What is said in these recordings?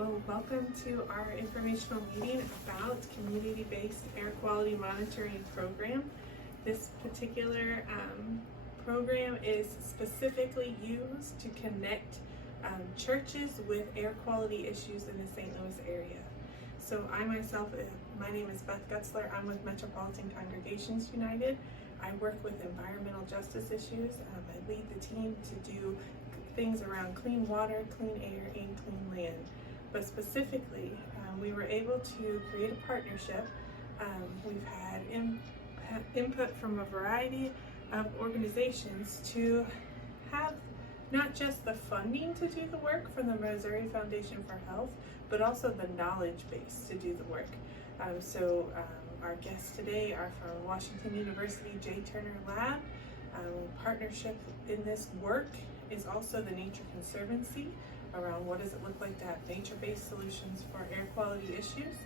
Well, welcome to our informational meeting about community-based air quality monitoring program. This particular program is specifically used to connect churches with air quality issues in the St. Louis area. So I myself, my name is Beth Gutzler. I'm with Metropolitan Congregations United. I work with environmental justice issues. I lead the team to do things around clean water, clean air, and clean land. But specifically, we were able to create a partnership. We've had input from a variety of organizations to have not just the funding to do the work from the Missouri Foundation for Health, but also the knowledge base to do the work. Our guests today are from Washington University J. Turner Lab. Partnership in this work is also the Nature Conservancy around what does it look like to have nature-based solutions for air quality issues.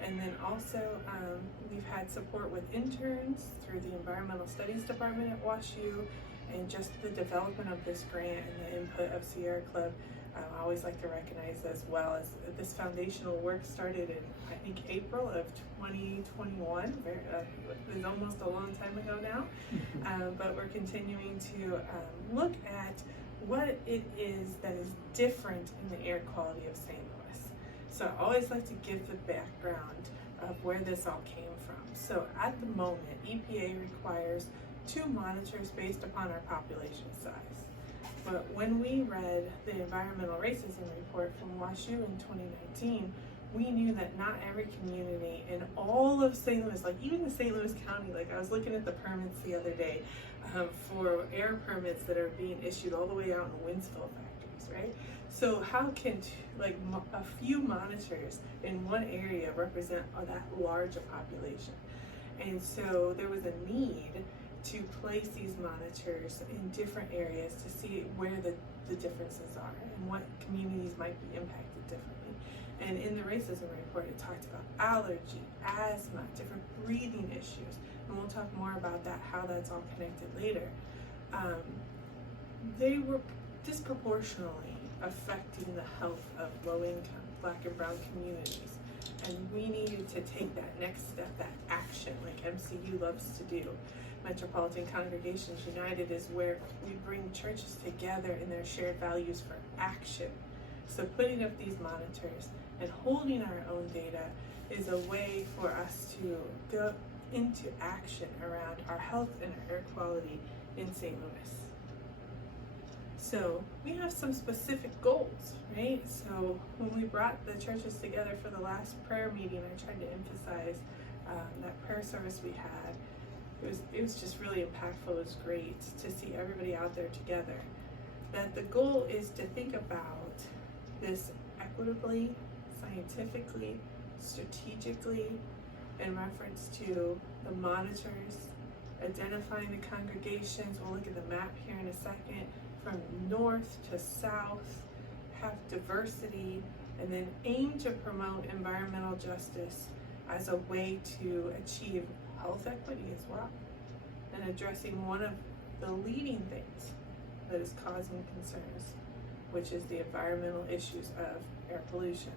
And then also we've had support with interns through the Environmental Studies Department at WashU, and just the development of this grant and the input of Sierra Club. I always like to recognize as well as this foundational work started in, I think, April of 2021. It was almost a long time ago now, but we're continuing to look at what it is that is different in the air quality of St. Louis. So I always like to give the background of where this all came from. So at the moment, EPA requires 2 monitors based upon our population size. But when we read the environmental racism report from WashU in 2019, we knew that not every community in all of St. Louis, like even the St. Louis County, like I was looking at the permits the other day for air permits that are being issued all the way out in Winsville factories, right? So how can a few monitors in one area represent that large a population? And so there was a need to place these monitors in different areas to see where the differences are and what communities might be impacted differently. And in the racism report, it talked about allergy, asthma, different breathing issues. And we'll talk more about that, how that's all connected later. They were disproportionately affecting the health of low-income Black and Brown communities. And we needed to take that next step, that action, like MCU loves to do. Metropolitan Congregations United is where we bring churches together in their shared values for action. So putting up these monitors and holding our own data is a way for us to go into action around our health and our air quality in St. Louis. So we have some specific goals, right? So when we brought the churches together for the last prayer meeting, I tried to emphasize that prayer service we had. It was just really impactful. It was great to see everybody out there together. That the goal is to think about this equitably, scientifically, strategically, in reference to the monitors, identifying the congregations. We'll look at the map here in a second, from north to south, have diversity, and then aim to promote environmental justice as a way to achieve health equity as well, and addressing one of the leading things that is causing concerns, which is the environmental issues of air pollution.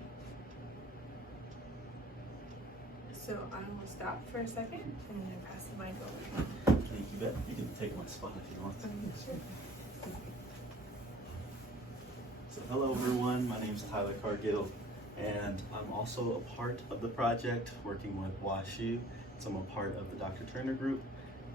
So I will stop for a second and then pass the mic over. Thank you, Beth. You can take my spot if you want to. Sure. So hello everyone, my name is Tyler Cargill, and I'm also a part of the project working with WashU. So I'm a part of the Dr. Turner group,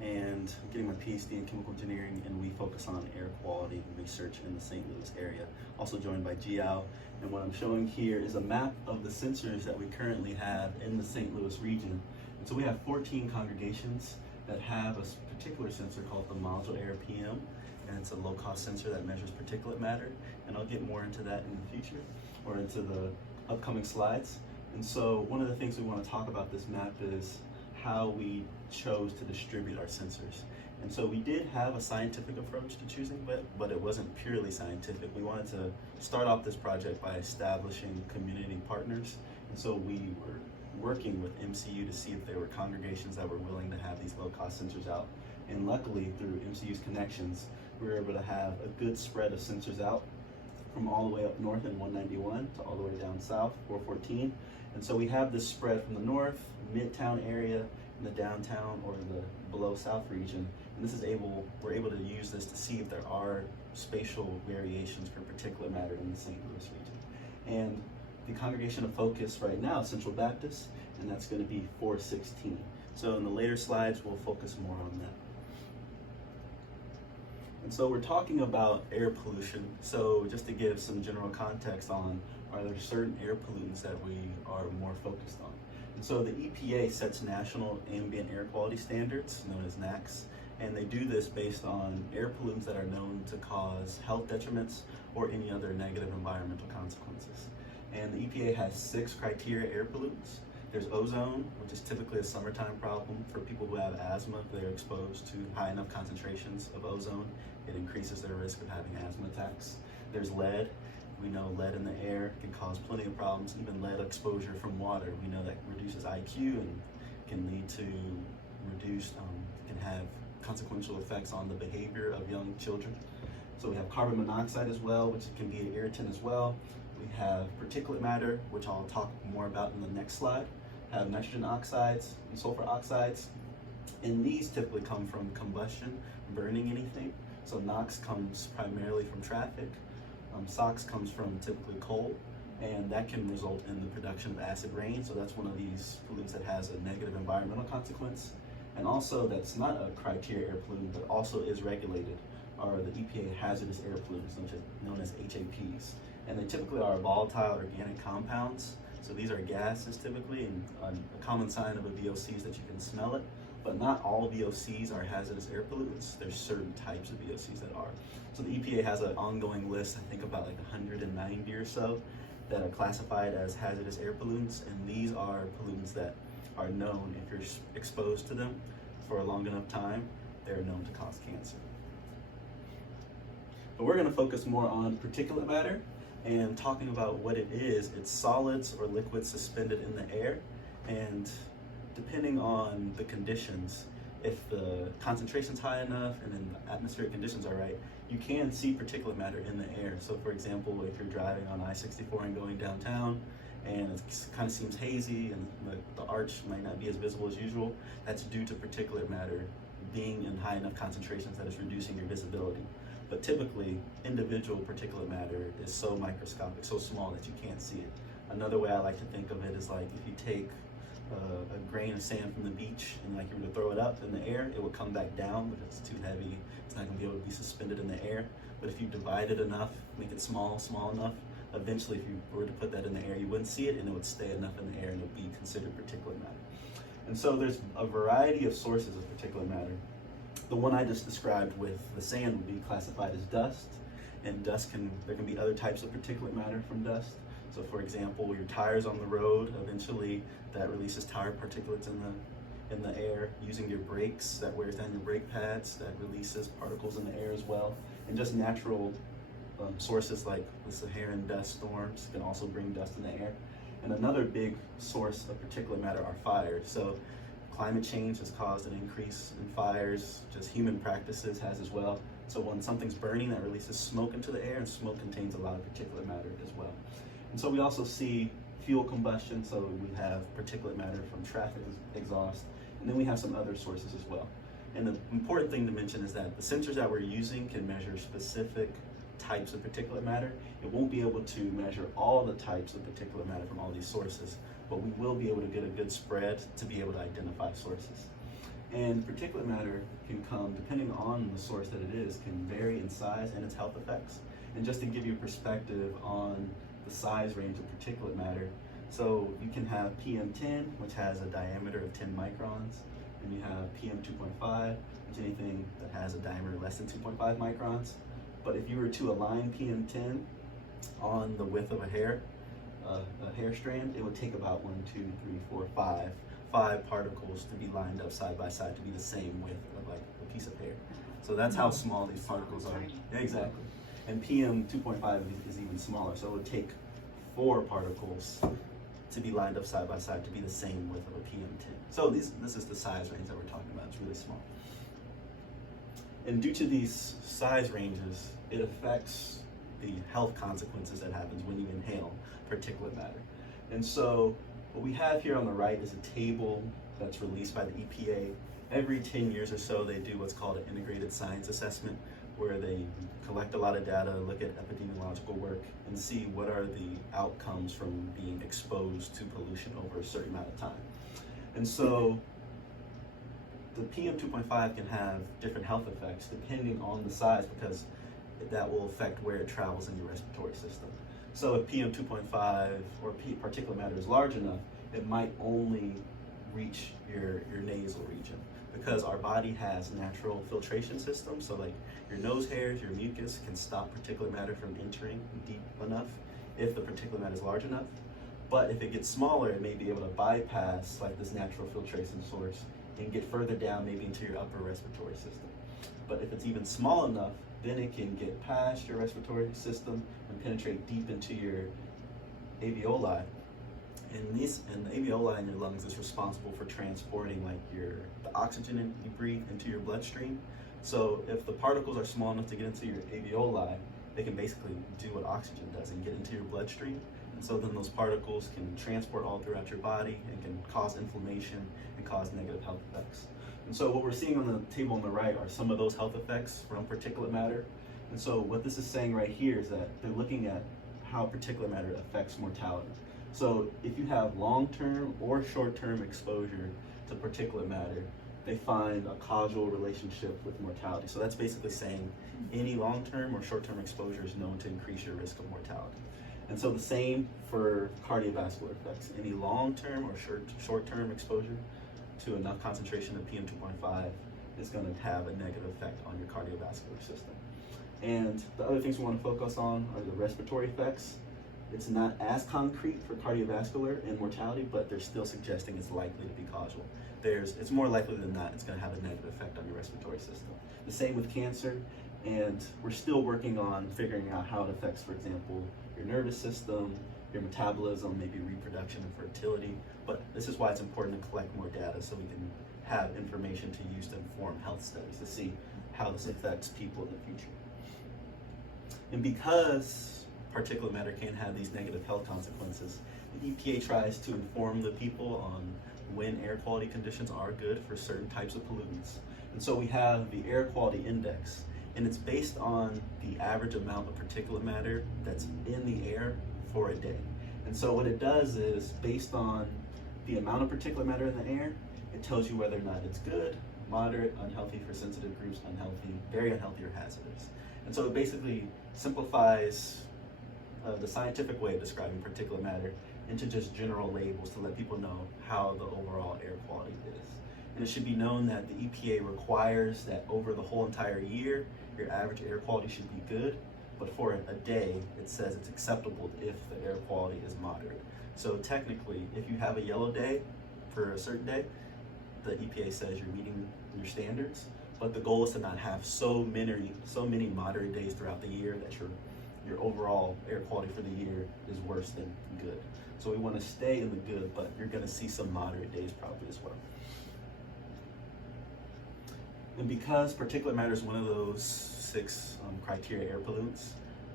and I'm getting my PhD in chemical engineering, and we focus on air quality research in the St. Louis area. Also joined by Giao, and what I'm showing here is a map of the sensors that we currently have in the St. Louis region. And so we have 14 congregations that have a particular sensor called the module air PM, and it's a low-cost sensor that measures particulate matter, and I'll get more into that in the future, or into the upcoming slides. And so one of the things we want to talk about this map is how we chose to distribute our sensors. And so we did have a scientific approach to choosing, but it wasn't purely scientific. We wanted to start off this project by establishing community partners. And so we were working with MCU to see if there were congregations that were willing to have these low-cost sensors out. And luckily, through MCU's connections, we were able to have a good spread of sensors out from all the way up north in 191 to all the way down south, 414. And so we have this spread from the north, midtown area, in the downtown or the below south region. And we're able to use this to see if there are spatial variations for particulate matter in the St. Louis region. And the congregation of focus right now is Central Baptist, and that's going to be 416. So in the later slides, we'll focus more on that. And so we're talking about air pollution. So just to give some general context on, are there certain air pollutants that we are more focused on? And so the EPA sets national ambient air quality standards, known as NAAQS, and they do this based on air pollutants that are known to cause health detriments or any other negative environmental consequences. And the EPA has 6 criteria air pollutants. There's ozone, which is typically a summertime problem for people who have asthma. If they're exposed to high enough concentrations of ozone, it increases their risk of having asthma attacks. There's lead. We know lead in the air can cause plenty of problems. Even lead exposure from water, we know that reduces IQ and can lead to can have consequential effects on the behavior of young children. So we have carbon monoxide as well, which can be an irritant as well. We have particulate matter, which I'll talk more about in the next slide. Have nitrogen oxides and sulfur oxides. And these typically come from combustion, burning anything. So NOx comes primarily from traffic. SOx comes from typically coal, and that can result in the production of acid rain. So that's one of these pollutants that has a negative environmental consequence. And also that's not a criteria air pollutant, but also is regulated, are the EPA hazardous air pollutants, known as HAPs. And they typically are volatile organic compounds. So these are gases typically, and a common sign of a VOC is that you can smell it, but not all VOCs are hazardous air pollutants. There's certain types of VOCs that are. So the EPA has an ongoing list, I think about like 190 or so, that are classified as hazardous air pollutants, and these are pollutants that are known, if you're exposed to them for a long enough time, they're known to cause cancer. But we're gonna focus more on particulate matter and talking about what it is. It's solids or liquids suspended in the air, and depending on the conditions, if the concentration's high enough and then the atmospheric conditions are right, you can see particulate matter in the air. So for example, if you're driving on I-64 and going downtown and it kind of seems hazy and the arch might not be as visible as usual, that's due to particulate matter being in high enough concentrations that it's reducing your visibility. But typically, individual particulate matter is so microscopic, so small that you can't see it. Another way I like to think of it is like if you take a grain of sand from the beach and like you were to throw it up in the air, it would come back down, but it's too heavy. It's not gonna be able to be suspended in the air. But if you divide it enough, make it small enough, eventually if you were to put that in the air, you wouldn't see it and it would stay enough in the air and it would be considered particulate matter. And so there's a variety of sources of particulate matter. The one I just described with the sand would be classified as dust, and there can be other types of particulate matter from dust. So for example, your tires on the road, eventually that releases tire particulates in the air. Using your brakes, that wears down your brake pads, that releases particles in the air as well. And just natural sources like the Saharan dust storms can also bring dust in the air. And another big source of particulate matter are fires. So climate change has caused an increase in fires, just human practices has as well. So when something's burning, that releases smoke into the air, and smoke contains a lot of particulate matter as well. And so we also see fuel combustion, so we have particulate matter from traffic exhaust, and then we have some other sources as well. And the important thing to mention is that the sensors that we're using can measure specific types of particulate matter. It won't be able to measure all the types of particulate matter from all these sources, but we will be able to get a good spread to be able to identify sources. And particulate matter can come, depending on the source that it is, can vary in size and its health effects. And just to give you perspective on the size range of particulate matter, so you can have PM10, which has a diameter of 10 microns, and you have PM2.5, which is anything that has a diameter less than 2.5 microns. But if you were to align PM10 on the width of a hair strand, it would take about 5 particles to be lined up side by side to be the same width of like a piece of hair. So that's how small these particles are. Yeah, exactly. And PM2.5 is even smaller, so it would take 4 particles to be lined up side by side to be the same width of a PM10. So this is the size range that we're talking about. It's really small. And due to these size ranges, it affects the health consequences that happens when you inhale particulate matter. And so what we have here on the right is a table that's released by the EPA. Every 10 years or so, they do what's called an integrated science assessment, where they collect a lot of data, look at epidemiological work, and see what are the outcomes from being exposed to pollution over a certain amount of time. And so the PM 2.5 can have different health effects depending on the size, because that will affect where it travels in your respiratory system. So if PM 2.5 or particulate matter is large enough, it might only reach your nasal region, because our body has natural filtration systems. So like your nose hairs, your mucus can stop particulate matter from entering deep enough if the particulate matter is large enough. But if it gets smaller, it may be able to bypass like this natural filtration source and get further down, maybe into your upper respiratory system. But if it's even small enough, then it can get past your respiratory system and penetrate deep into your alveoli. And the alveoli in your lungs is responsible for transporting like the oxygen you breathe into your bloodstream. So if the particles are small enough to get into your alveoli, they can basically do what oxygen does and get into your bloodstream. And so then those particles can transport all throughout your body and can cause inflammation and cause negative health effects. And so what we're seeing on the table on the right are some of those health effects from particulate matter. And so what this is saying right here is that they're looking at how particulate matter affects mortality. So if you have long-term or short-term exposure to particulate matter, they find a causal relationship with mortality. So that's basically saying any long-term or short-term exposure is known to increase your risk of mortality. And so the same for cardiovascular effects. Any long-term or short-term exposure to enough concentration of PM 2.5 is going to have a negative effect on your cardiovascular system. And the other things we want to focus on are the respiratory effects. It's not as concrete for cardiovascular and mortality, but they're still suggesting it's likely to be causal. It's more likely than not it's going to have a negative effect on your respiratory system. The same with cancer, and we're still working on figuring out how it affects, for example, your nervous system, your metabolism, maybe reproduction and fertility. But this is why it's important to collect more data so we can have information to use to inform health studies to see how this affects people in the future. And because particulate matter can have these negative health consequences, the EPA tries to inform the people on when air quality conditions are good for certain types of pollutants. And so we have the air quality index, and it's based on the average amount of particulate matter that's in the air for a day. And so what it does is, based on the amount of particulate matter in the air, it tells you whether or not it's good, moderate, unhealthy for sensitive groups, unhealthy, very unhealthy, or hazardous. And so it basically simplifies the scientific way of describing particulate matter into just general labels to let people know how the overall air quality is. And it should be known that the EPA requires that over the whole entire year, your average air quality should be good, but for a day, it says it's acceptable if the air quality is moderate. So technically, if you have a yellow day for a certain day, the EPA says you're meeting your standards, but the goal is to not have so many moderate days throughout the year that your overall air quality for the year is worse than good. So we want to stay in the good, but you're going to see some moderate days probably as well. And because particulate matter is one of those 6 criteria air pollutants,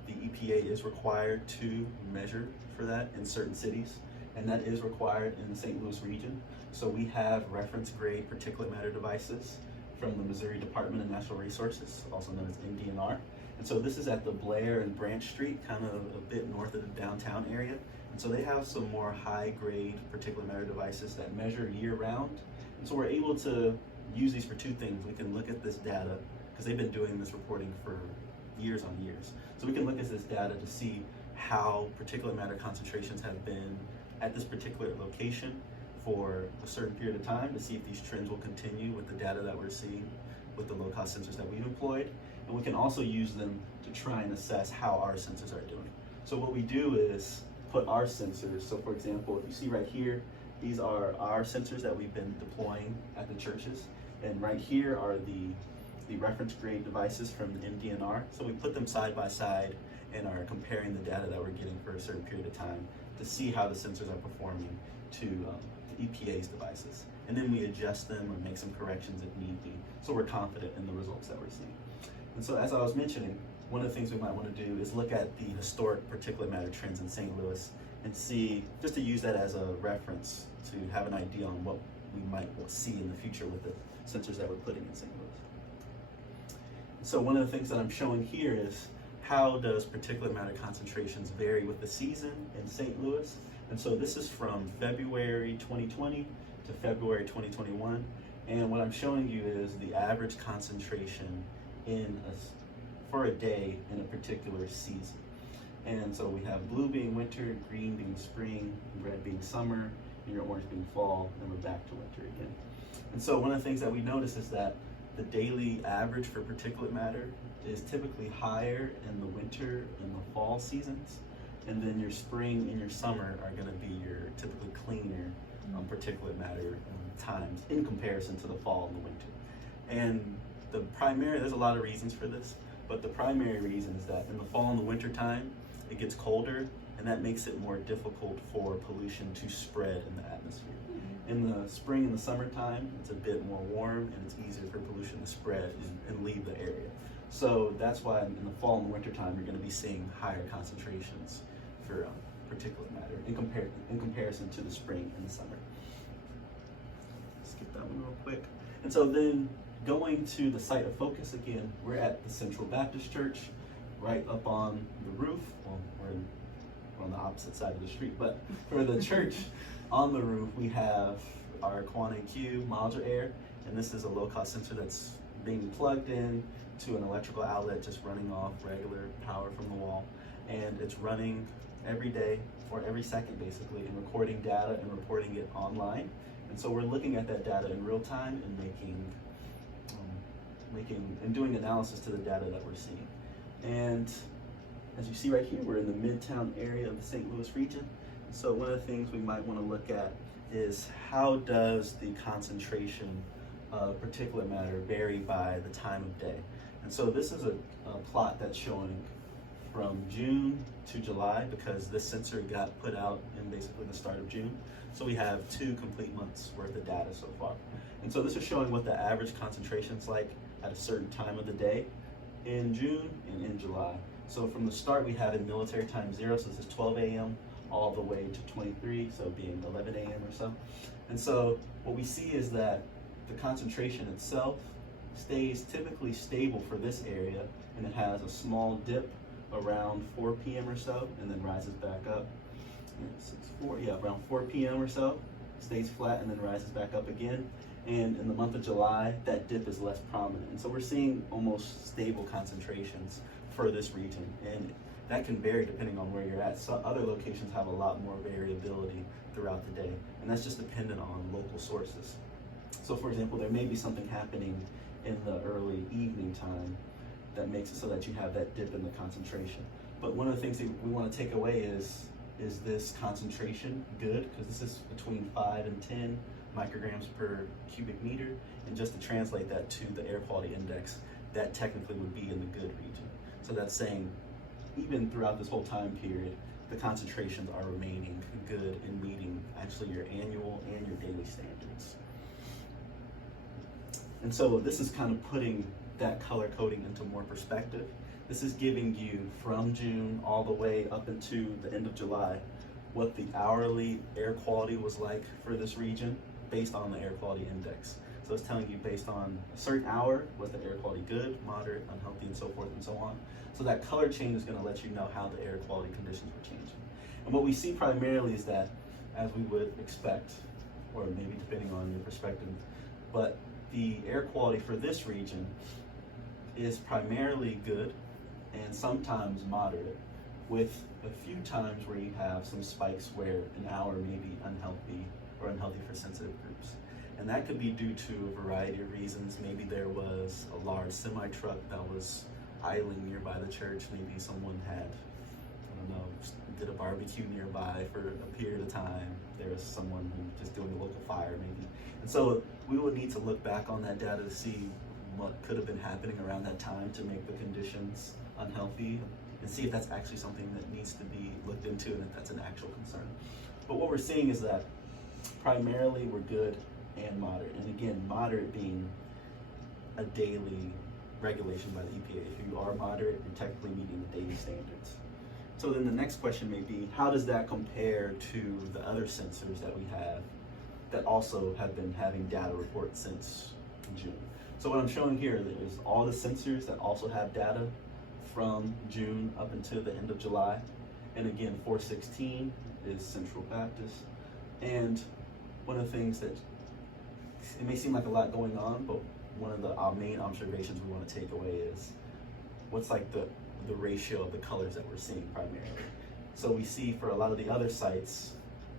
the EPA is required to measure for that in certain cities, and that is required in the St. Louis region. So we have reference grade particulate matter devices from the Missouri Department of Natural Resources, also known as MDNR. And so this is at the Blair and Branch Street, kind of a bit north of the downtown area. And so they have some more high-grade particulate matter devices that measure year-round. And so we're able to use these for 2 things. We can look at this data, because they've been doing this reporting for years on years. So we can look at this data to see how particulate matter concentrations have been at this particular location for a certain period of time, to see if these trends will continue with the data that we're seeing with the low-cost sensors that we've employed. And we can also use them to try and assess how our sensors are doing. So what we do is put our sensors, so for example, if you see right here, these are our sensors that we've been deploying at the churches. And right here are the reference grade devices from the MDNR. So we put them side by side and are comparing the data that we're getting for a certain period of time to see how the sensors are performing to the EPA's devices. And then we adjust them or make some corrections if need be, so we're confident in the results that we're seeing. And so as I was mentioning, one of the things we might want to do is look at the historic particulate matter trends in St. Louis and see, just to use that as a reference to have an idea on what we might see in the future with the sensors that we're putting in St. Louis. So one of the things that I'm showing here is how does particulate matter concentrations vary with the season in St. Louis. And so this is from February 2020 to February 2021. And what I'm showing you is the average concentration for a day in a particular season. And so we have blue being winter, green being spring, red being summer, and your orange being fall, and we're back to winter again. And so one of the things that we notice is that the daily average for particulate matter is typically higher in the winter and the fall seasons, and then your spring and your summer are going to be your typically cleaner particulate matter times in comparison to the fall and the winter. And there's a lot of reasons for this, but the primary reason is that in the fall and the winter time, it gets colder, and that makes it more difficult for pollution to spread in the atmosphere. In the spring and the summertime, it's a bit more warm, and it's easier for pollution to spread and leave the area. So that's why in the fall and the winter time, you're going to be seeing higher concentrations for particulate matter in comparison to the spring and the summer. Skip that one real quick. And so then going to the site of focus again, we're at the Central Baptist Church, right up on the roof. Well, we're on the opposite side of the street, but for the church on the roof, we have our Quantum Q module air, and this is a low-cost sensor that's being plugged in to an electrical outlet, just running off regular power from the wall, and it's running every day or every second basically, and recording data and reporting it online. And so we're looking at that data in real time and doing analysis to the data that we're seeing. And as you see right here, we're in the Midtown area of the St. Louis region. So one of the things we might want to look at is how does the concentration of particulate matter vary by the time of day. And so this is a plot that's showing from June to July, because this sensor got put out in basically the start of June. So we have 2 complete months worth of data so far. And so this is showing what the average concentration's like at a certain time of the day in June and in July. So from the start, we have in military time 0, so this is 12 a.m. all the way to 23, so being 11 a.m. or so. And so what we see is that the concentration itself stays typically stable for this area, and it has a small dip around 4 p.m. or so, and then rises back up. Around 4 p.m. or so, stays flat and then rises back up again. And in the month of July, that dip is less prominent. And so we're seeing almost stable concentrations for this region. And that can vary depending on where you're at. So other locations have a lot more variability throughout the day. And that's just dependent on local sources. So for example, there may be something happening in the early evening time that makes it so that you have that dip in the concentration. But one of the things that we want to take away is this concentration good? Because this is between 5 and 10 micrograms per cubic meter, and just to translate that to the air quality index, that technically would be in the good region. So that's saying even throughout this whole time period, the concentrations are remaining good and meeting actually your annual and your daily standards. And so this is kind of putting that color coding into more perspective. This is giving you from June all the way up into the end of July what the hourly air quality was like for this region based on the air quality index. So it's telling you based on a certain hour, was the air quality good, moderate, unhealthy, and so forth and so on. So that color change is going to let you know how the air quality conditions were changing. And what we see primarily is that, as we would expect, or maybe depending on your perspective, but the air quality for this region is primarily good and sometimes moderate, with a few times where you have some spikes where an hour may be unhealthy or unhealthy for sensitive groups. And that could be due to a variety of reasons. Maybe there was a large semi-truck that was idling nearby the church. Maybe someone had, did a barbecue nearby for a period of time. There was someone who was just doing a local fire maybe. And so we would need to look back on that data to see what could have been happening around that time to make the conditions unhealthy, and see if that's actually something that needs to be looked into and if that's an actual concern. But what we're seeing is that primarily we're good and moderate. And again, moderate being a daily regulation by the EPA. If you are moderate, you're technically meeting the daily standards. So then the next question may be, how does that compare to the other sensors that we have that also have been having data reports since June? So what I'm showing here is all the sensors that also have data from June up until the end of July. And again, 416 is Central Baptist. And one of the things that, it may seem like a lot going on, but one of our main observations we want to take away is what's like the ratio of the colors that we're seeing primarily. So we see for a lot of the other sites,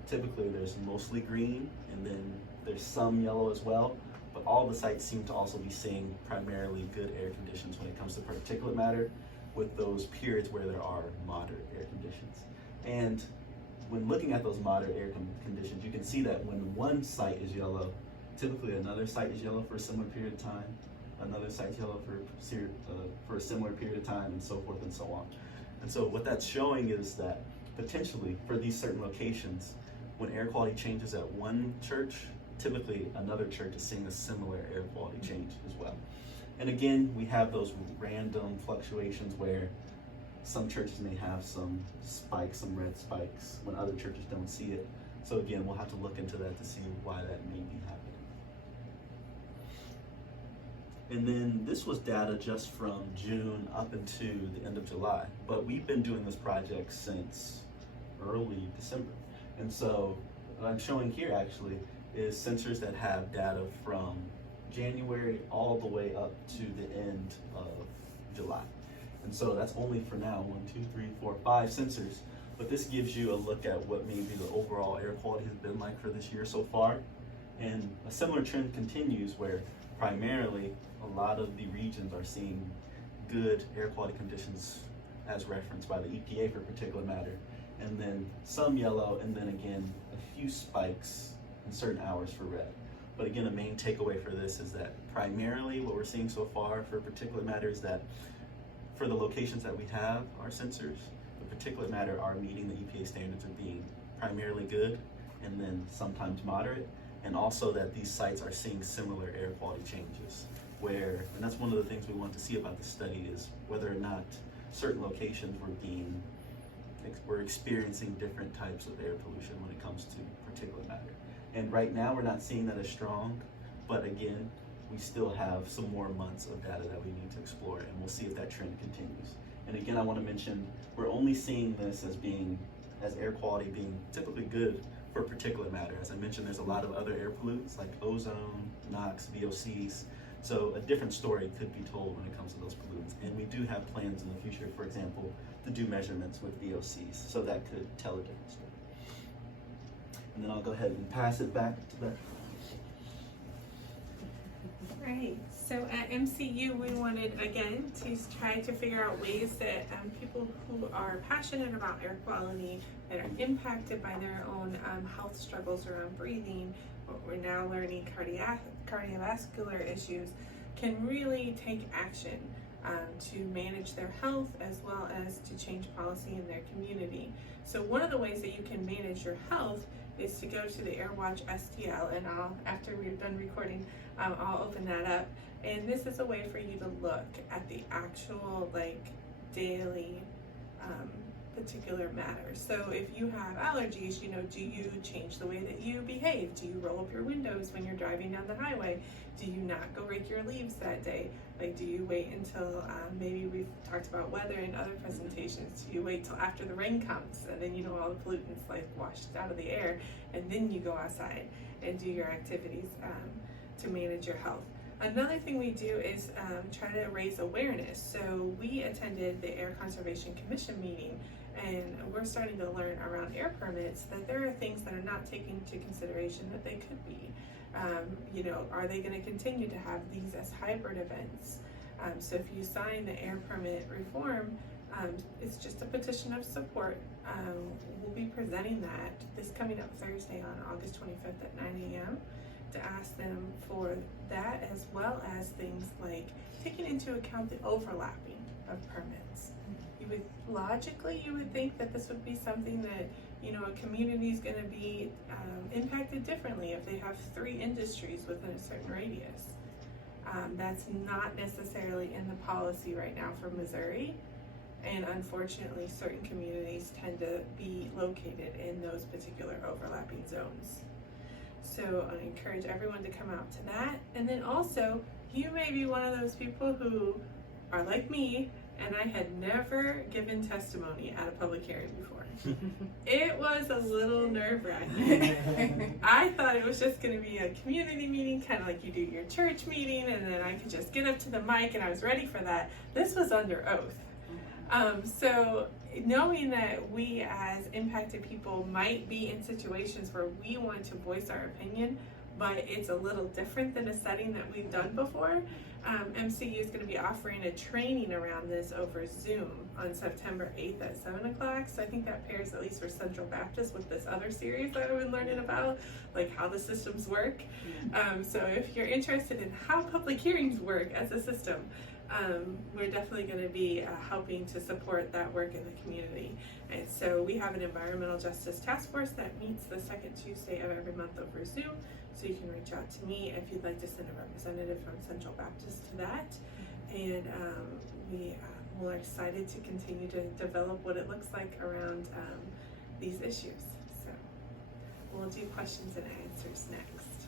typically there's mostly green and then there's some yellow as well, but all the sites seem to also be seeing primarily good air conditions when it comes to particulate matter, with those periods where there are moderate air conditions. And when looking at those moderate air conditions, you can see that when one site is yellow, typically another site is yellow for a similar period of time, another site's yellow for a similar period of time, and so forth and so on. And so what that's showing is that potentially for these certain locations, when air quality changes at one church, typically another church is seeing a similar air quality change as well. And again, we have those random fluctuations where some churches may have some spikes, some red spikes, when other churches don't see it. So again, we'll have to look into that to see why that may be happening. And then this was data just from June up into the end of July. But we've been doing this project since early December. And so what I'm showing here actually is sensors that have data from January all the way up to the end of July. And so that's only for now, 1, 2, 3, 4, 5 sensors. But this gives you a look at what maybe the overall air quality has been like for this year so far. And a similar trend continues where primarily a lot of the regions are seeing good air quality conditions as referenced by the EPA for particulate matter. And then some yellow, and then again, a few spikes in certain hours for red. But again, a main takeaway for this is that primarily what we're seeing so far for particulate matter is that for the locations that we have our sensors, the particulate matter are meeting the EPA standards of being primarily good and then sometimes moderate, and also that these sites are seeing similar air quality changes and that's one of the things we want to see about the study is whether or not certain locations we're experiencing different types of air pollution when it comes to particulate matter. And right now we're not seeing that as strong, but again, we still have some more months of data that we need to explore, and we'll see if that trend continues. And again, I want to mention, we're only seeing this as air quality being typically good for particulate matter. As I mentioned, there's a lot of other air pollutants like ozone, NOx, VOCs. So a different story could be told when it comes to those pollutants. And we do have plans in the future, for example, to do measurements with VOCs. So that could tell a different story. And then I'll go ahead and pass it back to Beth. Right, so at MCU we wanted again to try to figure out ways that people who are passionate about air quality, that are impacted by their own health struggles around breathing, what we're now learning cardiovascular issues, can really take action to manage their health as well as to change policy in their community. So one of the ways that you can manage your health is to go to the AirWatch STL, and after we're done recording, I'll open that up. And this is a way for you to look at the actual daily particular matter. So if you have allergies, do you change the way that you behave? Do you roll up your windows when you're driving down the highway? Do you not go rake your leaves that day? Do you wait until, maybe we've talked about weather in other presentations, do you wait till after the rain comes and then all the pollutants washed out of the air, and then you go outside and do your activities to manage your health? Another thing we do is try to raise awareness. So we attended the Air Conservation Commission meeting, and we're starting to learn around air permits that there are things that are not taken into consideration that they could be. Are they going to continue to have these as hybrid events? So if you sign the air permit reform, it's just a petition of support. We'll be presenting that this coming up Thursday on August 25th at 9 a.m. to ask them for that, as well as things like taking into account the overlapping of permits. You would think that this would be something that a community is going to be impacted differently if they have 3 industries within a certain radius. That's not necessarily in the policy right now for Missouri. And unfortunately, certain communities tend to be located in those particular overlapping zones. So I encourage everyone to come out to that. And then also, you may be one of those people who are like me, and I had never given testimony at a public hearing before. It was a little nerve-wracking. I thought it was just going to be a community meeting, kind of like you do your church meeting, and then I could just get up to the mic, and I was ready for that. This was under oath. So knowing that we as impacted people might be in situations where we want to voice our opinion, but it's a little different than a setting that we've done before, MCU is going to be offering a training around this over Zoom on September 8th at 7 o'clock. So I think that pairs, at least for Central Baptist, with this other series that I've been learning about, like how the systems work. So if you're interested in how public hearings work as a system, we're definitely going to be helping to support that work in the community. And so we have an environmental justice task force that meets the second Tuesday of every month over Zoom. So you can reach out to me if you'd like to send a representative from Central Baptist to that. And we're excited to continue to develop what it looks like around these issues. So we'll do questions and answers next.